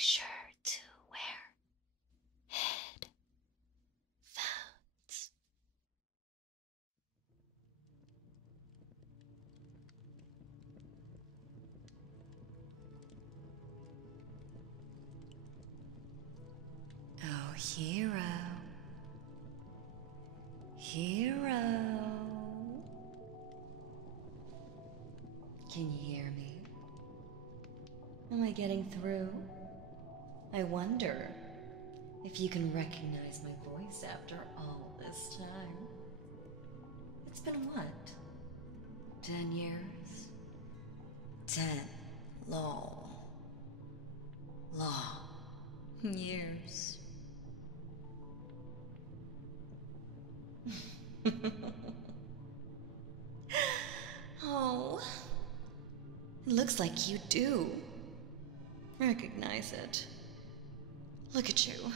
sure to wear headphones. Oh, hero. Hero. Can you hear me? Am I getting through? I wonder if you can recognize my voice after all this time. It's been what? 10 years? 10 long years. Oh, it looks like you do recognize it. Look at you.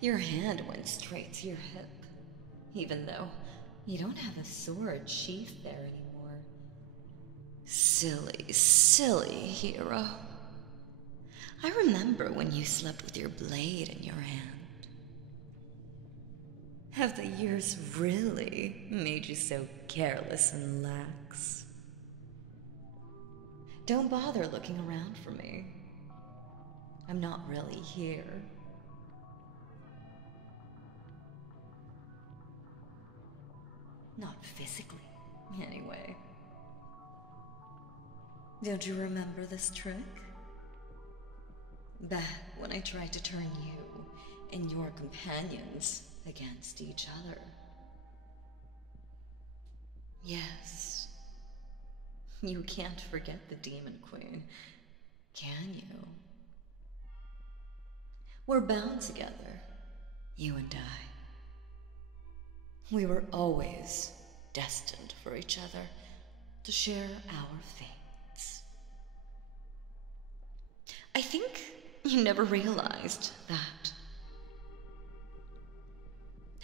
Your hand went straight to your hip, even though you don't have a sword sheath there anymore. Silly, silly hero. I remember when you slept with your blade in your hand. Have the years really made you so careless and lax? Don't bother looking around for me. I'm not really here. Not physically, anyway. Don't you remember this trick? Back when I tried to turn you and your companions against each other. Yes. You can't forget the Demon Queen, can you? We're bound together, you and I. We were always destined for each other, to share our fates. I think you never realized that.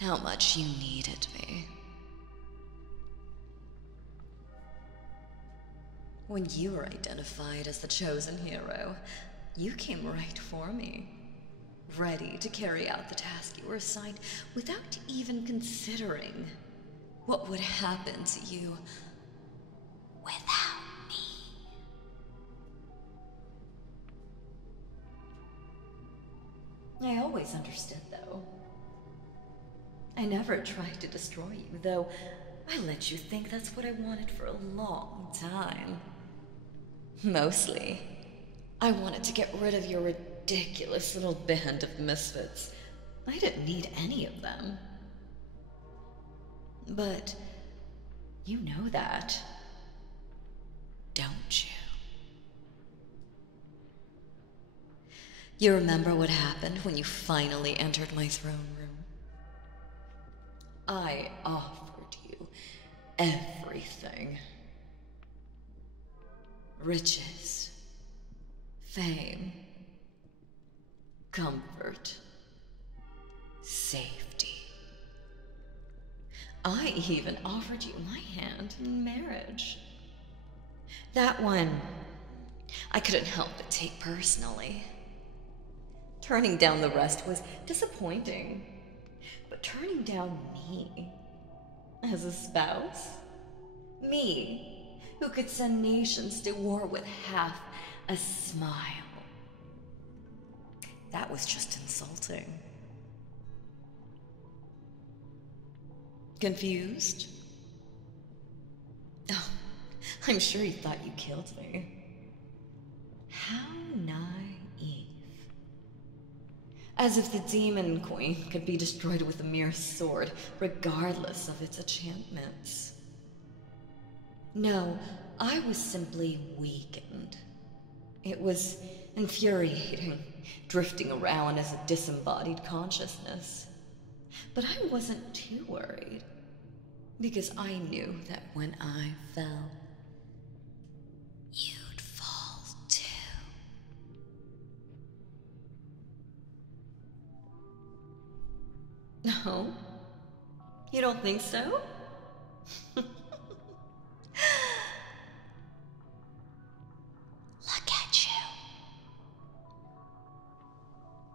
How much you needed me. When you were identified as the chosen hero, you came right for me. Ready to carry out the task you were assigned without even considering what would happen to you without me. I always understood, though. I never tried to destroy you, though I let you think that's what I wanted for a long time. Mostly, I wanted to get rid of your ridiculous little band of misfits. I didn't need any of them. But you know that, don't you? You remember what happened when you finally entered my throne room? I offered you everything. Riches, fame, comfort, safety. I even offered you my hand in marriage. That one, I couldn't help but take personally. Turning down the rest was disappointing, but turning down me as a spouse, me, who could send nations to war with half a smile. That was just insulting. Confused? Oh, I'm sure you thought you killed me. How naive. As if the Demon Queen could be destroyed with a mere sword, regardless of its enchantments. No, I was simply weakened. It was infuriating, drifting around as a disembodied consciousness. But I wasn't too worried, because I knew that when I fell, you'd fall too. No? You don't think so? Look at you.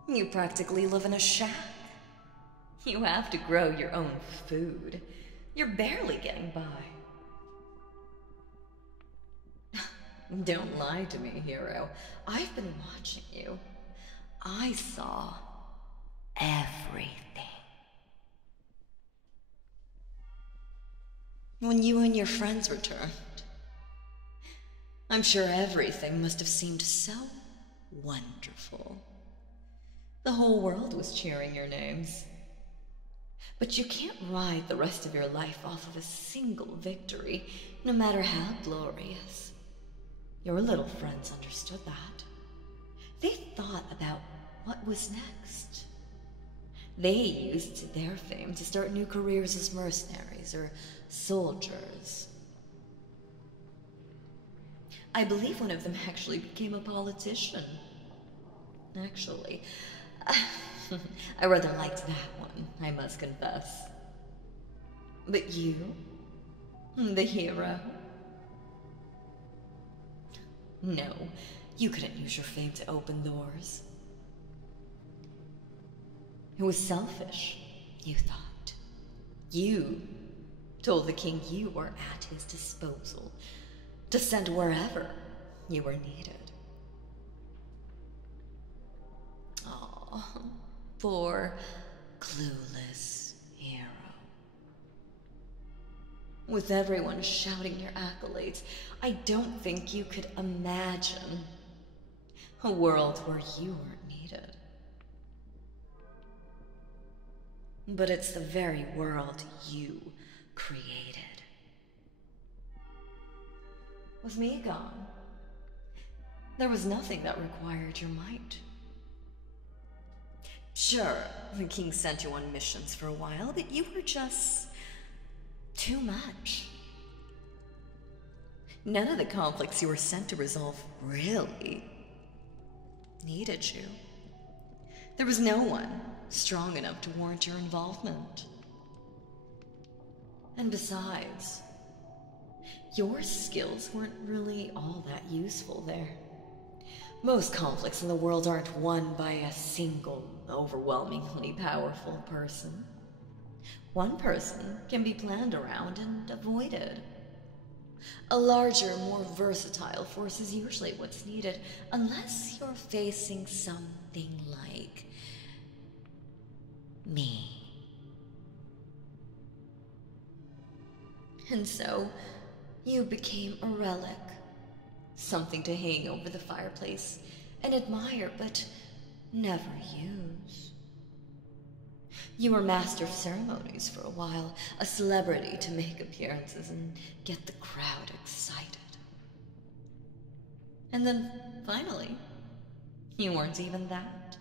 You practically live in a shack. You have to grow your own food. You're barely getting by. Don't lie to me, hero. I've been watching you. I saw everything. When you and your friends returned, I'm sure everything must have seemed so wonderful. The whole world was cheering your names. But you can't ride the rest of your life off of a single victory, no matter how glorious. Your little friends understood that. They thought about what was next. They used their fame to start new careers as mercenaries or soldiers. I believe one of them actually became a politician. Actually, I rather liked that one, I must confess. But you, the hero? No, you couldn't use your fame to open doors. It was selfish, you thought. You told the king you were at his disposal to send wherever you were needed. Oh, poor, clueless hero. With everyone shouting your accolades, I don't think you could imagine a world where you weren't needed. But it's the very world you created. With me gone, there was nothing that required your might. Sure, the king sent you on missions for a while, but you were just too much. None of the conflicts you were sent to resolve really needed you. There was no one strong enough to warrant your involvement. And besides, your skills weren't really all that useful there. Most conflicts in the world aren't won by a single, overwhelmingly powerful person. One person can be planned around and avoided. A larger, more versatile force is usually what's needed, unless you're facing something like me. And so, you became a relic. Something to hang over the fireplace and admire, but never use. You were master of ceremonies for a while, a celebrity to make appearances and get the crowd excited. And then, finally, you weren't even that.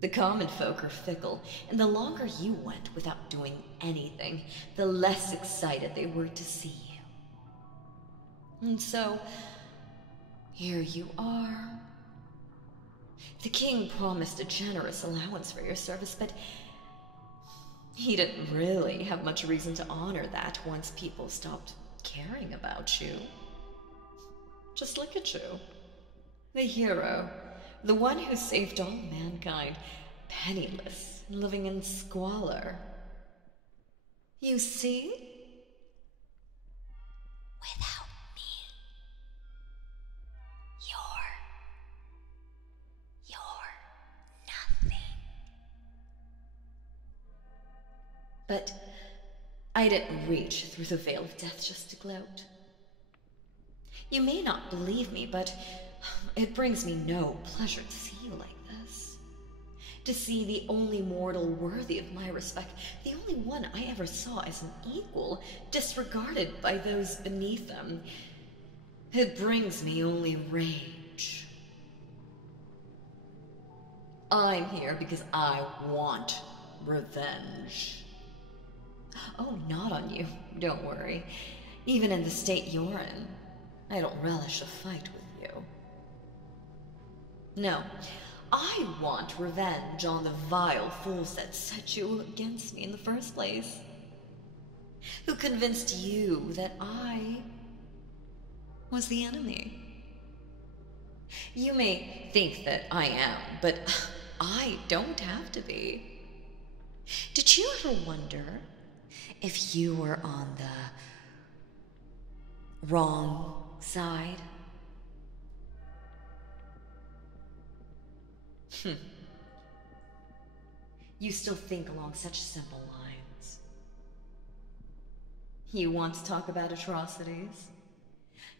The common folk are fickle, and the longer you went without doing anything, the less excited they were to see you. And so, here you are. The king promised a generous allowance for your service, but he didn't really have much reason to honor that once people stopped caring about you. Just look at you. The hero. The one who saved all mankind, penniless, living in squalor. You see? Without me, you're nothing. But I didn't reach through the veil of death just to gloat. You may not believe me, but it brings me no pleasure to see you like this. To see the only mortal worthy of my respect, the only one I ever saw as an equal, disregarded by those beneath them. It brings me only rage. I'm here because I want revenge. Oh, not on you, don't worry. Even in the state you're in, I don't relish a fight with you. No, I want revenge on the vile fools that set you against me in the first place. Who convinced you that I was the enemy. You may think that I am, but I don't have to be. Did you ever wonder if you were on the wrong side? You still think along such simple lines. You want to talk about atrocities?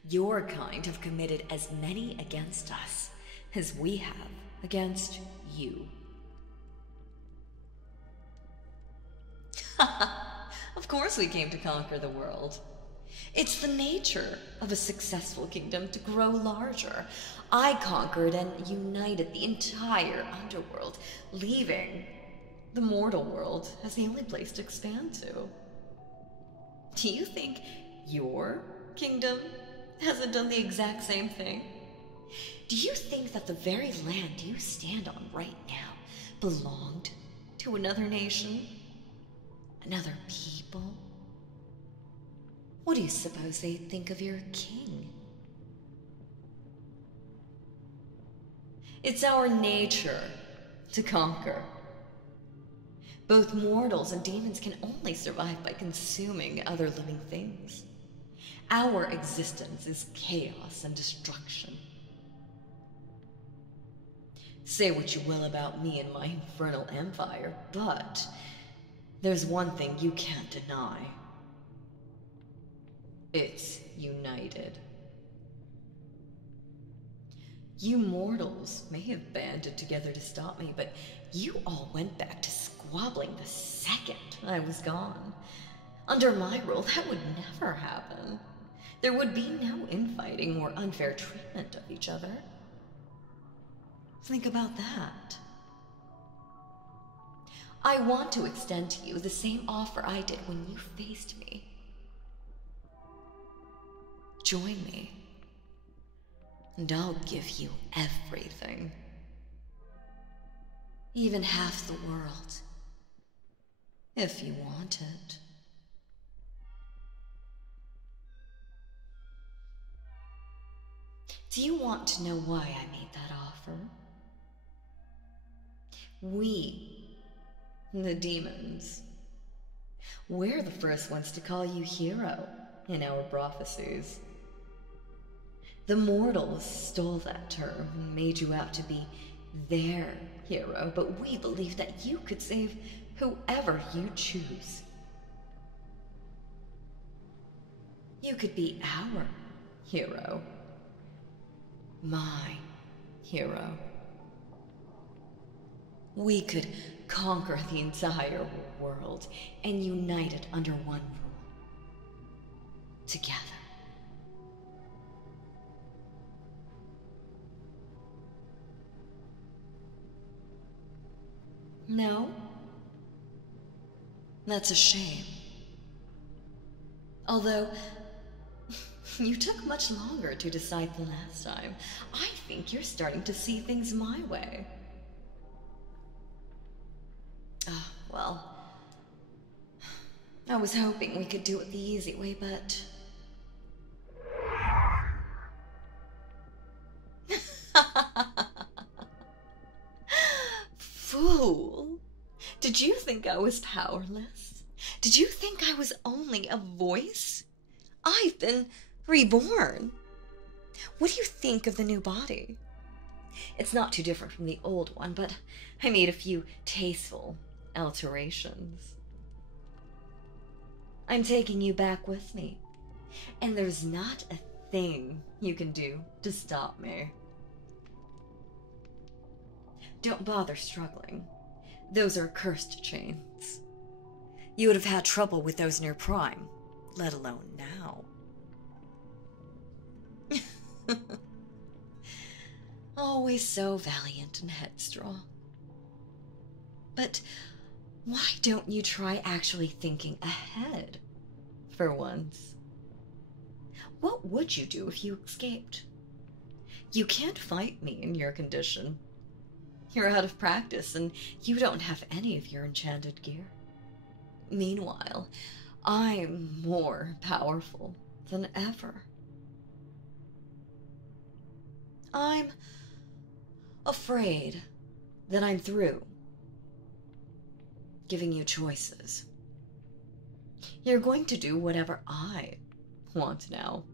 Your kind have committed as many against us as we have against you. Of course we came to conquer the world. It's the nature of a successful kingdom to grow larger. I conquered and united the entire underworld, leaving the mortal world as the only place to expand to. Do you think your kingdom hasn't done the exact same thing? Do you think that the very land you stand on right now belonged to another nation? Another people? What do you suppose they think of your king? It's our nature to conquer. Both mortals and demons can only survive by consuming other living things. Our existence is chaos and destruction. Say what you will about me and my infernal empire, but there's one thing you can't deny. It's united. You mortals may have banded together to stop me, but you all went back to squabbling the second I was gone. Under my rule, that would never happen. There would be no infighting or unfair treatment of each other. Think about that. I want to extend to you the same offer I did when you faced me. Join me, and I'll give you everything. Even half the world, if you want it. Do you want to know why I made that offer? We, the demons, we're the first ones to call you hero in our prophecies. The mortals stole that term and made you out to be their hero, but we believed that you could save whoever you choose. You could be our hero. My hero. We could conquer the entire world and unite it under one rule. Together. No? That's a shame. Although, you took much longer to decide the last time. I think you're starting to see things my way. Well, I was hoping we could do it the easy way, but... Fool! Did you think I was powerless? Did you think I was only a voice? I've been reborn. What do you think of the new body? It's not too different from the old one, but I made a few tasteful alterations. I'm taking you back with me, and there's not a thing you can do to stop me. Don't bother struggling. Those are cursed chains. You would have had trouble with those in your prime, let alone now. Always so valiant and headstrong. But why don't you try actually thinking ahead for once? What would you do if you escaped? You can't fight me in your condition. You're out of practice and you don't have any of your enchanted gear. Meanwhile, I'm more powerful than ever. I'm afraid Then I'm through giving you choices. You're going to do whatever I want now.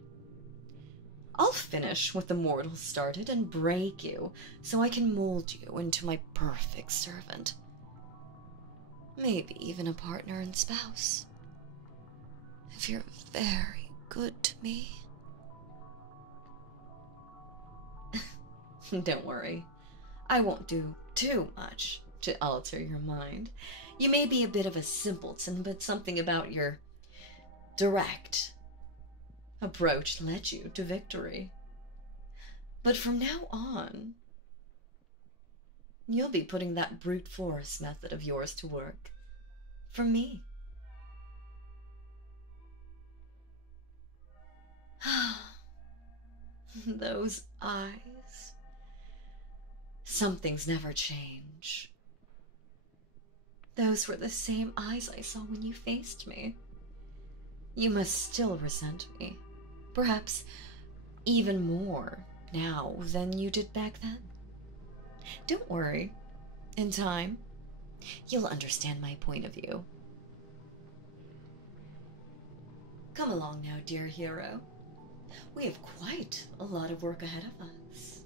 I'll finish what the mortals started and break you so I can mold you into my perfect servant. Maybe even a partner and spouse. If you're very good to me. Don't worry. I won't do too much to alter your mind. You may be a bit of a simpleton, but something about your direct approach led you to victory. But from now on, you'll be putting that brute force method of yours to work. For me. Those eyes. Some things never change. Those were the same eyes I saw when you faced me. You must still resent me. Perhaps even more now than you did back then. Don't worry. In time, you'll understand my point of view. Come along now, dear hero. We have quite a lot of work ahead of us.